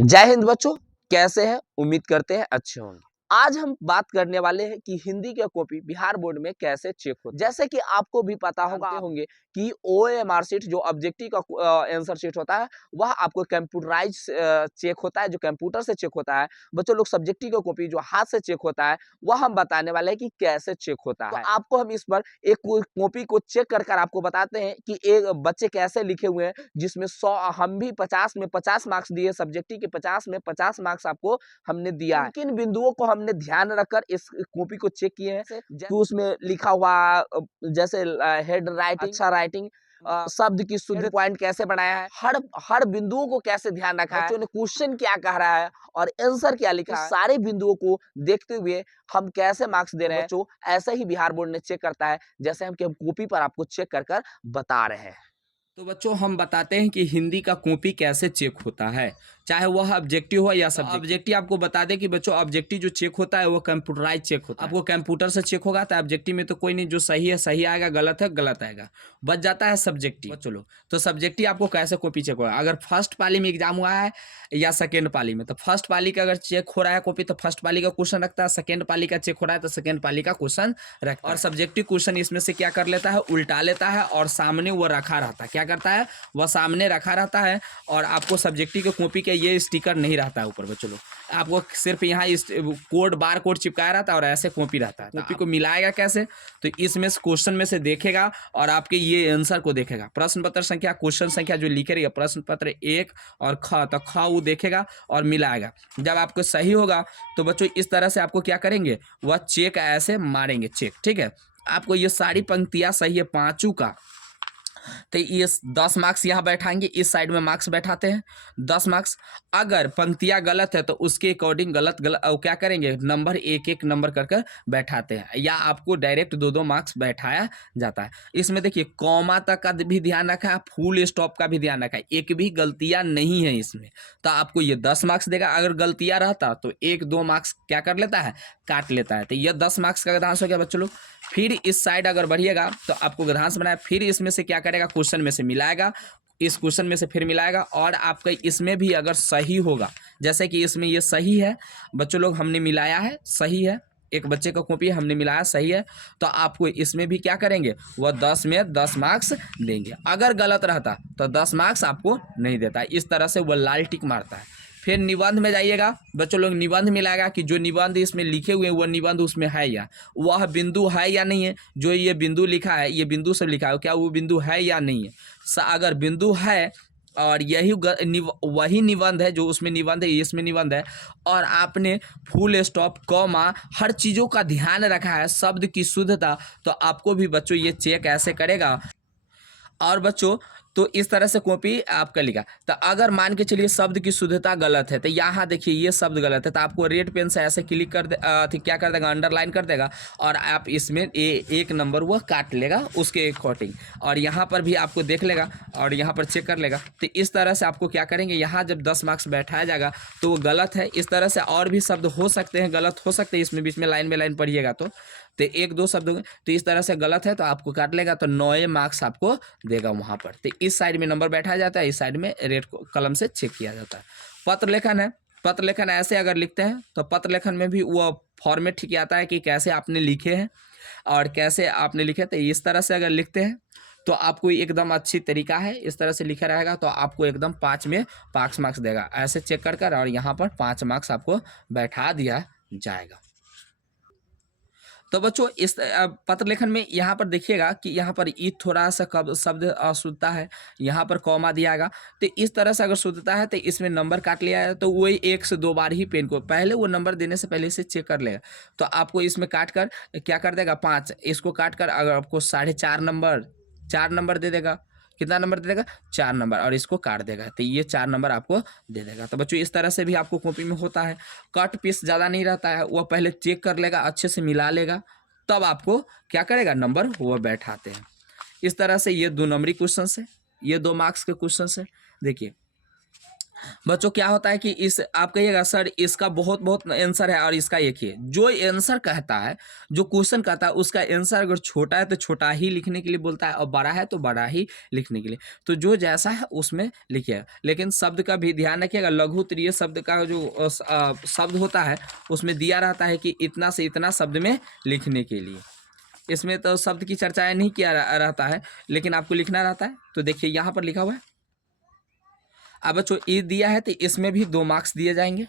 जय हिंद बच्चों, कैसे हैं? उम्मीद करते हैं अच्छे होंगे। आज हम बात करने वाले हैं कि हिंदी की कॉपी बिहार बोर्ड में कैसे चेक होती है। जैसे कि आपको भी पता होंगे कि ओएमआर शीट जो ऑब्जेक्टिव का आंसर शीट होता है वह आपको कंप्यूटराइज चेक होता है, जो कंप्यूटर से चेक होता है। बच्चों लोग सब्जेक्टिव का कॉपी जो हाथ से चेक होता है वह हम बताने वाले हैं कि कैसे चेक होता है। तो आपको हम इस पर एक कॉपी को चेक कर आपको बताते हैं कि एक बच्चे कैसे लिखे हुए हैं, जिसमें 100 हम भी 50 में 50 मार्क्स दिए, सब्जेक्टिव के 50 में 50 मार्क्स आपको हमने दिया है। किन बिंदुओं को हमने ध्यान रखकर इस कॉपी को चेक किए हैं कि उसमें लिखा हुआ जैसे हेड राइटिंग, अच्छा राइटिंग, शब्द की शुद्ध, पॉइंट कैसे बनाया है, हर बिंदुओं को कैसे ध्यान रखा है, बच्चों ने क्वेश्चन क्या कह रहा है और आंसर क्या लिखा है, सारे बिंदुओं को देखते हुए हम कैसे मार्क्स दे रहे हैं। बच्चों ऐसे ही बिहार बोर्ड ने चेक करता है, जैसे हम कॉपी पर आपको चेक कर बता रहे हैं। तो बच्चों हम बताते हैं कि हिंदी का कॉपी कैसे चेक होता है, चाहे वह ऑब्जेक्टिव हो या सब्जेक्टिव। ऑब्जेक्टिव आपको बता दें कि बच्चों ऑब्जेक्टिव जो चेक होता है वो कंप्यूटराइज चेक होता है। आपको कंप्यूटर से चेक होगा तो ऑब्जेक्टिव में तो कोई नहीं, जो सही है सही आएगा, गलत है गलत आएगा। बच जाता है सब्जेक्टिव। चलो तो सब्जेक्टिव आपको कैसे कॉपी चेक होगा, अगर फर्स्ट पाली में एग्जाम हुआ है या सेकेंड पाली में, तो फर्स्ट पाली का अगर चेक हो रहा है कॉपी तो फर्स्ट पाली का क्वेश्चन रखता है, सेकेंड पाली का चेक हो रहा है तो सेकेंड पाली का क्वेश्चन रखता है। और सब्जेक्टिव क्वेश्चन इसमें से क्या कर लेता है, उल्टा लेता है और सामने वो रखा रहता है। क्या करता है, वह सामने रखा रहता है और आपको सब्जेक्टिव के कॉपी के ये स्टिकर नहीं रहता है ऊपर। बच्चों लोग आपको सिर्फ यहाँ इस कोड बार कोड चिपकाया रहता है और ऐसे कॉपी रहता है। कॉपी को मिलाएगा कैसे, तो इसमें क्वेश्चन में से देखेगा और आपके ये आंसर को देखेगा। प्रश्न पत्र संख्या, क्वेश्चन संख्या जो लिखे रही है, प्रश्न पत्र 1 और ख, तो ख वो देखेगा और मिलाएगा। जब आपको सही होगा तो बच्चों इस तरह से आपको क्या करेंगे, वह चेक ऐसे मारेंगे चेक। ठीक है, आपको ये सारी पंक्तियां सही है पांचों का, तो ये 10 मार्क्स यहाँ बैठाएंगे, इस साइड में मार्क्स बैठाते हैं 10 मार्क्स। अगर पंक्तियाँ गलत है तो उसके अकॉर्डिंग गलत क्या करेंगे, नंबर एक एक नंबर करके बैठाते हैं, या आपको डायरेक्ट 2-2 मार्क्स बैठाया जाता है। इसमें देखिए कॉमा तक का भी ध्यान रखा है, फुल स्टॉप का भी ध्यान रखा है, एक भी गलतियाँ नहीं है इसमें, तो आपको ये 10 मार्क्स देगा। अगर गलतियाँ रहता तो 1-2 मार्क्स क्या कर लेता है, काट लेता है। तो ये 10 मार्क्स का गधांश हो गया बच्चों लोग। फिर इस साइड अगर बढ़िएगा तो आपको गधांश बनाया, फिर इसमें से क्या करेगा, क्वेश्चन में से मिलाएगा, इस क्वेश्चन में से फिर मिलाएगा, और आपका इसमें भी अगर सही होगा, जैसे कि इसमें ये सही है बच्चों लोग, हमने मिलाया है सही है, एक बच्चे का कॉपी हमने मिलाया सही है, तो आपको इसमें भी क्या करेंगे, वह 10 में 10 मार्क्स देंगे। अगर गलत रहता तो 10 मार्क्स आपको नहीं देता। इस तरह से वह लाल टिक मारता है। फिर निबंध में जाइएगा बच्चों लोग, निबंध मिलाएगा कि जो निबंध इसमें लिखे हुए हैं वह निबंध उसमें है या वह बिंदु है या नहीं है, जो ये बिंदु लिखा है, ये बिंदु से लिखा है, क्या वो बिंदु है या नहीं है। अगर बिंदु है और यही वही निबंध है, जो उसमें निबंध है इसमें निबंध है, और आपने फुल स्टॉप कॉमा हर चीज़ों का ध्यान रखा है, शब्द की शुद्धता, तो आपको भी बच्चों ये चेक ऐसे करेगा। और बच्चों तो इस तरह से कॉपी आपका लिखा, तो अगर मान के चलिए शब्द की शुद्धता गलत है, तो यहाँ देखिए ये शब्द गलत है, तो आपको रेड पेन से ऐसे क्लिक कर दे, क्या कर देगा, अंडरलाइन कर देगा, और आप इसमें एक नंबर वह काट लेगा उसके अकॉर्डिंग, और यहाँ पर भी आपको देख लेगा और यहाँ पर चेक कर लेगा। तो इस तरह से आपको क्या करेंगे, यहाँ जब 10 मार्क्स बैठाया जाएगा तो वो गलत है। इस तरह से और भी शब्द हो सकते हैं, गलत हो सकते हैं, इसमें बीच में लाइन में लाइन पढ़िएगा तो 1-2 शब्द, तो इस तरह से गलत है तो आपको काट लेगा, तो 9 मार्क्स आपको देगा वहाँ पर। तो इस साइड में नंबर बैठाया जाता है, इस साइड में रेड कलम से चेक किया जाता है। पत्र लेखन है, पत्र लेखन ऐसे अगर लिखते हैं तो पत्र लेखन में भी वो फॉर्मेट ठीक आता है कि कैसे आपने लिखे हैं और कैसे आपने लिखे। तो इस तरह से अगर लिखते हैं तो आपको एकदम अच्छी तरीका है, इस तरह से लिखा रहेगा तो आपको एकदम 5 में 5 मार्क्स देगा, ऐसे चेक कर कर, और यहाँ पर 5 मार्क्स आपको बैठा दिया जाएगा। तो बच्चों इस पत्र लेखन में यहाँ पर देखिएगा कि यहाँ पर ई थोड़ा सा कब शब्द अशुद्धता है, यहाँ पर कॉमा दिया गया, तो इस तरह से अगर शुद्धता है तो इसमें नंबर काट लिया है, तो वही 1 से 2 बार ही पेन को पहले वो नंबर देने से पहले से चेक कर लेगा। तो आपको इसमें काट कर क्या कर देगा, 5, इसको काट कर अगर आपको 4.5 नंबर 4 नंबर दे देगा, कितना नंबर दे देगा, 4 नंबर, और इसको काट देगा, तो ये 4 नंबर आपको दे देगा। तो बच्चों इस तरह से भी आपको कॉपी में होता है। कट पीस ज़्यादा नहीं रहता है, वह पहले चेक कर लेगा, अच्छे से मिला लेगा, तब आपको क्या करेगा, नंबर वो बैठाते हैं। इस तरह से ये 2 नंबरी क्वेश्चन है, ये 2 मार्क्स के क्वेश्चन है। देखिए बच्चों क्या होता है कि इस आप कहिएगा सर इसका बहुत बहुत आंसर है और इसका एक ही है। जो आंसर कहता है, जो क्वेश्चन कहता है, उसका आंसर अगर छोटा है तो छोटा ही लिखने के लिए बोलता है और बड़ा है तो बड़ा ही लिखने के लिए। तो जो जैसा है उसमें लिखिएगा। लेकिन शब्द का भी ध्यान रखिएगा। लघु त्रिय शब्द का जो शब्द होता है उसमें दिया रहता है कि इतना से इतना शब्द में लिखने के लिए। इसमें तो शब्द की चर्चाएं नहीं किया रहता है, लेकिन आपको लिखना रहता है। तो देखिए यहाँ पर लिखा हुआ है। अब बच्चों ये दिया है तो इसमें भी 2 मार्क्स दिए जाएंगे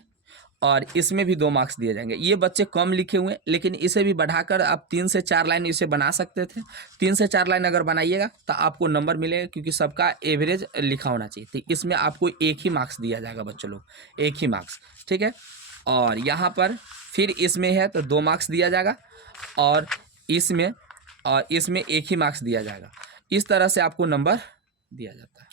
और इसमें भी 2 मार्क्स दिए जाएंगे। ये बच्चे कम लिखे हुए हैं, लेकिन इसे भी बढ़ाकर आप 3 से 4 लाइन इसे बना सकते थे। 3 से 4 लाइन अगर बनाइएगा तो आपको नंबर मिलेगा, क्योंकि सबका एवरेज लिखा होना चाहिए। तो इसमें आपको 1 ही मार्क्स दिया जाएगा बच्चों लोग, 1 ही मार्क्स, ठीक है। और यहाँ पर फिर इसमें है तो 2 मार्क्स दिया जाएगा और इसमें 1 ही मार्क्स दिया जाएगा। इस तरह से आपको नंबर दिया जाता है।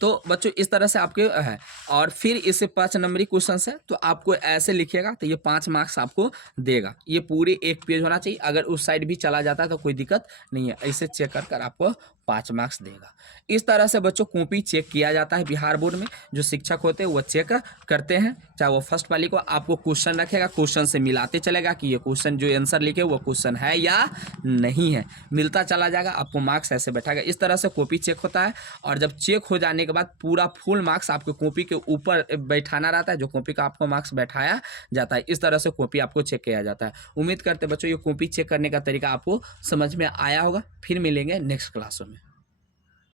तो बच्चों इस तरह से आपके है। और फिर इससे 5 नंबरी क्वेश्चन है, तो आपको ऐसे लिखिएगा तो ये 5 मार्क्स आपको देगा। ये पूरे 1 पेज होना चाहिए। अगर उस साइड भी चला जाता है तो कोई दिक्कत नहीं है। ऐसे चेक कर आपको 5 मार्क्स देगा। इस तरह से बच्चों कॉपी चेक किया जाता है बिहार बोर्ड में। जो शिक्षक होते हैं वो चेक करते हैं, चाहे वो फर्स्ट वाली को। आपको क्वेश्चन रखेगा, क्वेश्चन से मिलाते चलेगा कि ये क्वेश्चन जो आंसर लिखे वो क्वेश्चन है या नहीं है, मिलता चला जाएगा, आपको मार्क्स ऐसे बैठाएगा। इस तरह से कॉपी चेक होता है। और जब चेक हो जाने के बाद पूरा फुल मार्क्स आपको कॉपी के ऊपर बैठाना रहता है, जो कॉपी का आपको मार्क्स बैठाया जाता है। इस तरह से कॉपी आपको चेक किया जाता है। उम्मीद करते बच्चों ये कॉपी चेक करने का तरीका आपको समझ में आया होगा। फिर मिलेंगे नेक्स्ट क्लासों में।